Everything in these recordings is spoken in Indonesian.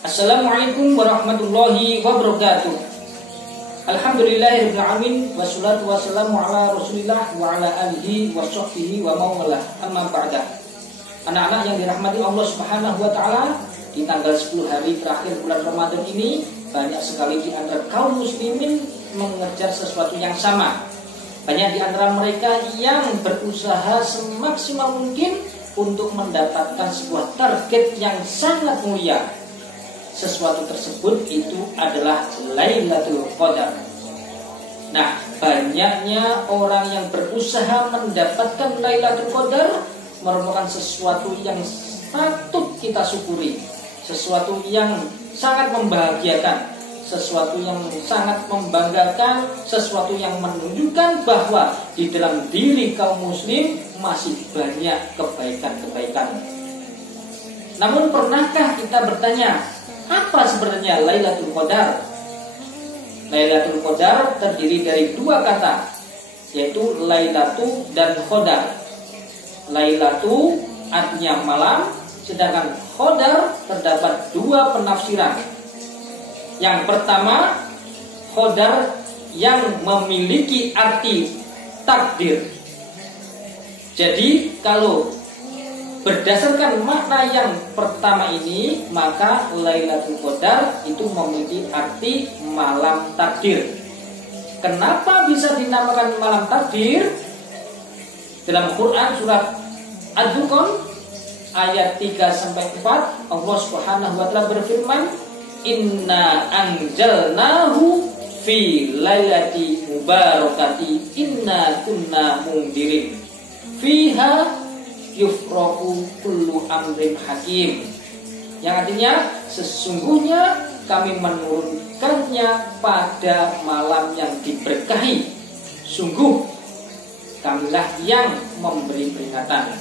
Assalamualaikum warahmatullahi wabarakatuh. Alhamdulillahirabbil alamin wassalatu wassalamu ala Rasulillah wa ala alihi wa sahbihi wa mawalah. Amma ba'da. Anak-anak yang dirahmati Allah Subhanahu wa taala, di tanggal 10 hari terakhir bulan Ramadan ini banyak sekali di antara kaum muslimin mengejar sesuatu yang sama. Banyak di antara mereka yang berusaha semaksimal mungkin untuk mendapatkan sebuah target yang sangat mulia. Sesuatu tersebut itu adalah Lailatul Qadar. Nah, banyaknya orang yang berusaha mendapatkan Lailatul Qadar merupakan sesuatu yang patut kita syukuri, sesuatu yang sangat membahagiakan, sesuatu yang sangat membanggakan, sesuatu yang menunjukkan bahwa di dalam diri kaum muslim masih banyak kebaikan-kebaikan. Namun pernahkah kita bertanya, apa sebenarnya Lailatul Qadar? Lailatul Qadar terdiri dari dua kata, yaitu Lailatu dan Qadar. Lailatu artinya malam, sedangkan Qadar terdapat dua penafsiran. Yang pertama, Qadar yang memiliki arti takdir. Jadi kalau berdasarkan makna yang pertama ini, maka Lailatul Qadar itu memiliki arti malam takdir. Kenapa bisa dinamakan malam takdir? Dalam Quran surat Ad-Dukhan ayat 3-4 Allah Subhanahu wa taala berfirman, "Inna anjalnahu fi lailati mubarakati inna kunna mundirin fiha yufraqu kullu amrin hakim." Yang artinya sesungguhnya kami menurunkannya pada malam yang diberkahi. Sungguh kamilah yang memberi peringatan.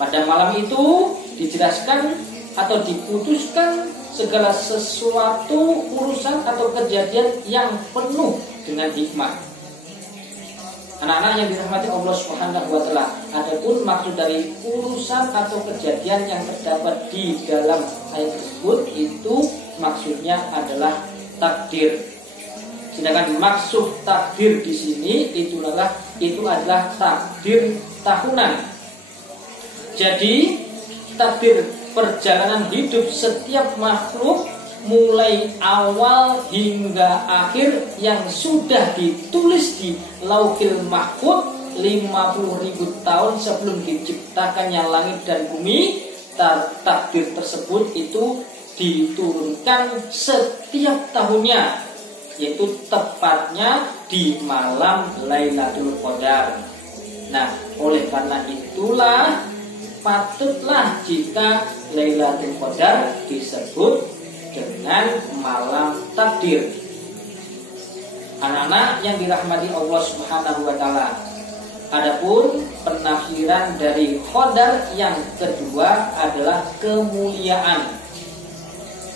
Pada malam itu dijelaskan atau diputuskan segala sesuatu urusan atau kejadian yang penuh dengan hikmah. Anak-anak yang dirahmati Allah Subhanahu wa taala, adapun maksud dari urusan atau kejadian yang terdapat di dalam ayat tersebut itu maksudnya adalah takdir. Sedangkan maksud takdir di sini itu adalah takdir tahunan. Jadi takdir perjalanan hidup setiap makhluk mulai awal hingga akhir yang sudah ditulis di Lauhil Mahfuz 50.000 tahun sebelum diciptakannya langit dan bumi. Takdir tersebut itu diturunkan setiap tahunnya, yaitu tepatnya di malam Lailatul Qadar. Nah, oleh karena itulah patutlah jika Lailatul Qadar disebut dengan malam takdir. Anak-anak yang dirahmati Allah Subhanahu wa taala, adapun penafsiran dari Qadar yang kedua adalah kemuliaan.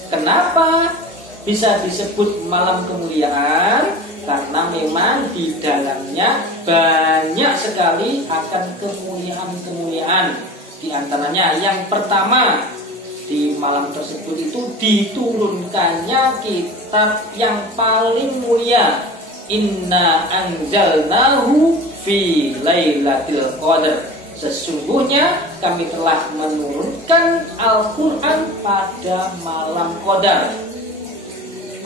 Kenapa bisa disebut malam kemuliaan? Karena memang di dalamnya banyak sekali akan kemuliaan-kemuliaan. Di antaranya yang pertama, di malam tersebut itu diturunkannya kitab yang paling mulia. Inna anjalnahu fi lailatul qadar. Sesungguhnya kami telah menurunkan Al-Quran pada malam Qadar.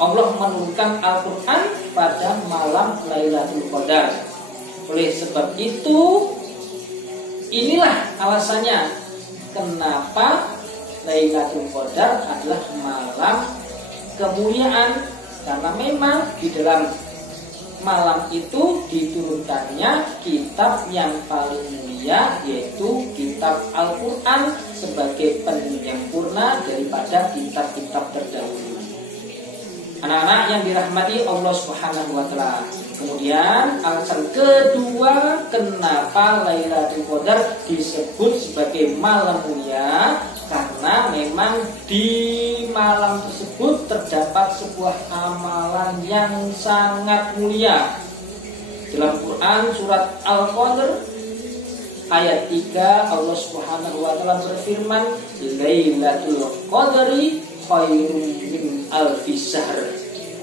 Allah menurunkan Al-Quran pada malam Lailatul Qadar. Oleh sebab itu, inilah alasannya kenapa Lailatul Qadar adalah malam kemuliaan. Karena memang di dalam malam itu diturunkannya kitab yang paling mulia, yaitu kitab Al-Quran sebagai penyempurna daripada kitab-kitab terdahulu. Anak-anak yang dirahmati Allah Subhanahu wa taala. Kemudian alasan kedua kenapa Lailatul Qadar disebut sebagai malam mulia, karena memang di malam tersebut terdapat sebuah amalan yang sangat mulia. Dalam Quran surat Al-Qadr ayat 3 Allah Subhanahu wa taala berfirman, "Lailatul Qadri khairun min alfi syahr.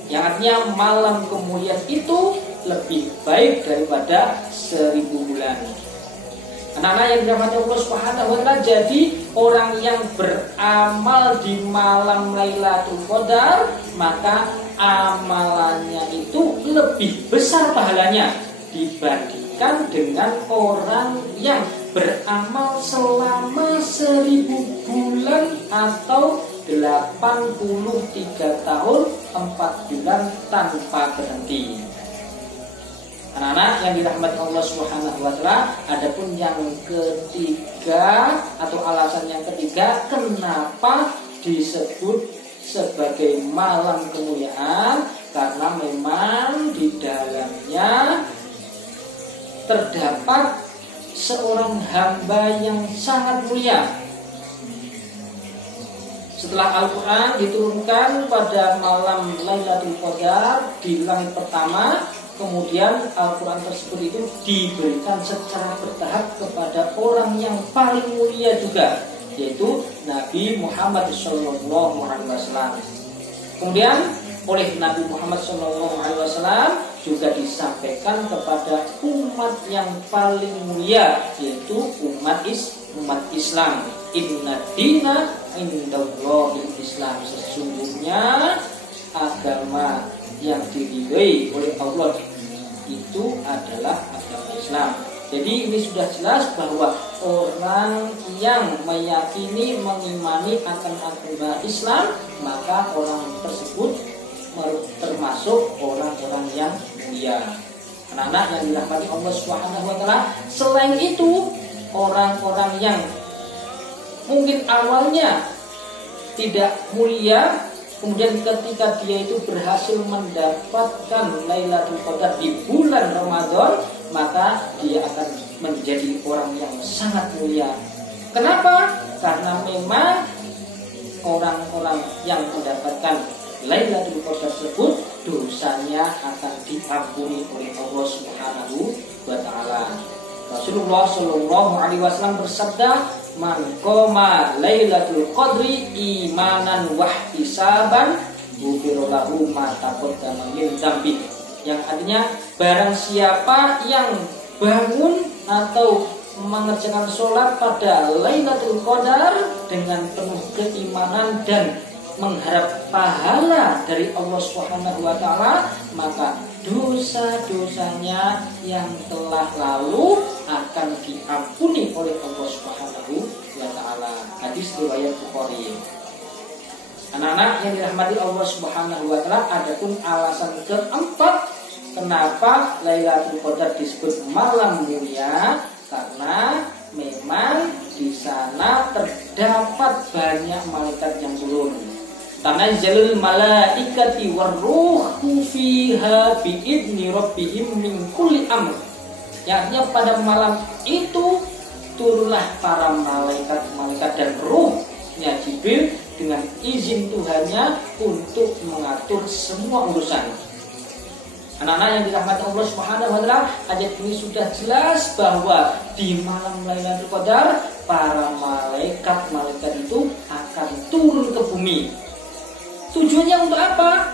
Yang artinya malam kemuliaan itu lebih baik daripada 1000 bulan. Anak-anak yang dirahmati Allah Subhanahu wa taala, jadi orang yang beramal di malam Lailatul Qadar, maka amalannya itu lebih besar pahalanya dibandingkan dengan orang yang beramal selama 1000 bulan atau 83 tahun 4 bulan tanpa berhenti. Anak-anak yang dirahmati Allah Subhanahu wa taala, adapun yang ketiga atau alasan yang ketiga kenapa disebut sebagai malam kemuliaan, karena memang di dalamnya terdapat seorang hamba yang sangat mulia. Setelah Al-Quran diturunkan pada malam Lailatul Qadar di langit pertama, kemudian Al-Quran tersebut itu diberikan secara bertahap kepada orang yang paling mulia juga, yaitu Nabi Muhammad SAW. Kemudian oleh Nabi Muhammad SAW juga disampaikan kepada umat yang paling mulia, yaitu umat Islam. Inna dina indallahil Islam, sesungguhnya agama yang diridhoi oleh Allah itu adalah agama Islam. Jadi ini sudah jelas bahwa orang yang meyakini, mengimani akan agama Islam, maka orang tersebut termasuk orang-orang yang mulia. Anak-anak yang dirahmati Allah Subhanahu wa taala, selain itu orang-orang yang mungkin awalnya tidak mulia, kemudian ketika dia itu berhasil mendapatkan Lailatul Qadar di bulan Ramadan, maka dia akan menjadi orang yang sangat mulia. Kenapa? Karena memang orang-orang yang mendapatkan Lailatul Qadar tersebut dosanya akan diampuni oleh Allah Subhanahu wa taala. Rasulullah Shallallahu alaihi wasallam bersabda, "Man qoma Lailatul Qadri imanan wa ihtisaban, ghufira lahu ma taqaddama min dzambi." Yang artinya, barang siapa yang bangun atau mengerjakan sholat pada Lailatul Qadar dengan penuh keimanan dan mengharap pahala dari Allah Subhanahu wa taala, maka dosa-dosanya yang telah lalu akan diampuni oleh Allah Subhanahu wa taala. Hadis riwayat Bukhari. Anak-anak yang dirahmati Allah Subhanahu wa taala, adapun alasan keempat kenapa Lailatul Qadar disebut malam mulia, karena memang di sana terdapat banyak malaikat yang turun. Tanazzalul malaikati warruhu fiha biidzni rabbihim min kulli amr. Yang pada malam itu turunlah para malaikat dan ruhnya Jibril dengan izin Tuhannya untuk mengatur semua urusan. Anak-anak yang dirahmati Allah Subhanahu wa taala, ayat ini sudah jelas bahwa di malam Lailatul Qadar para malaikat itu akan turun ke bumi. Tujuannya untuk apa?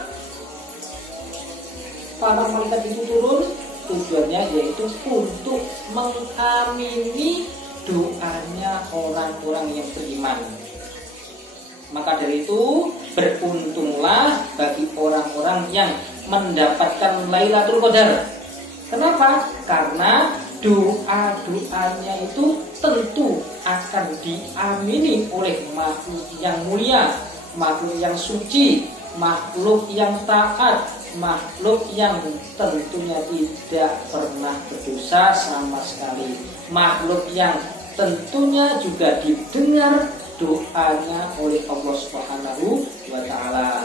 Para malaikat itu turun, tujuannya yaitu untuk mengamini doanya orang-orang yang beriman. Maka dari itu beruntunglah bagi orang-orang yang mendapatkan Lailatul Qadar. Kenapa? Karena doa-doanya itu tentu akan diamini oleh makhluk yang mulia, makhluk yang suci, makhluk yang taat, makhluk yang tentunya tidak pernah berdosa sama sekali, makhluk yang tentunya juga didengar doanya oleh Allah Subhanahu wa taala.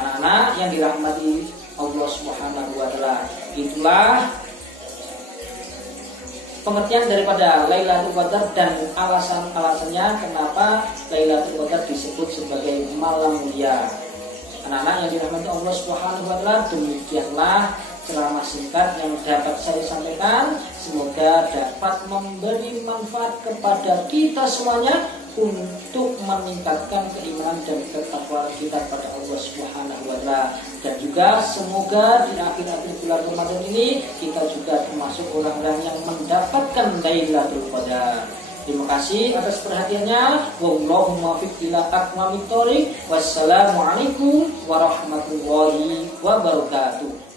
Anak-anak yang dirahmati Allah Subhanahu wa taala, itulah pengertian daripada Lailatul Qadar dan alasan-alasannya kenapa Lailatul Qadar disebut sebagai malam mulia. Anak-anak yang dirahmati Allah Subhanahu wa taala, demikianlah ceramah singkat yang dapat saya sampaikan. Semoga dapat memberi manfaat kepada kita semuanya. untuk meningkatkan keimanan dan ketakwaan kita pada Allah Subhanahu wa taala. Dan juga semoga di akhir-akhir bulan Ramadan ini kita juga termasuk orang-orang yang mendapatkan Lailatul Qadar. Terima kasih atas perhatiannya. Wallahu muwaffiq ila aqwamit thoriq. Wassalamualaikum warahmatullahi wabarakatuh.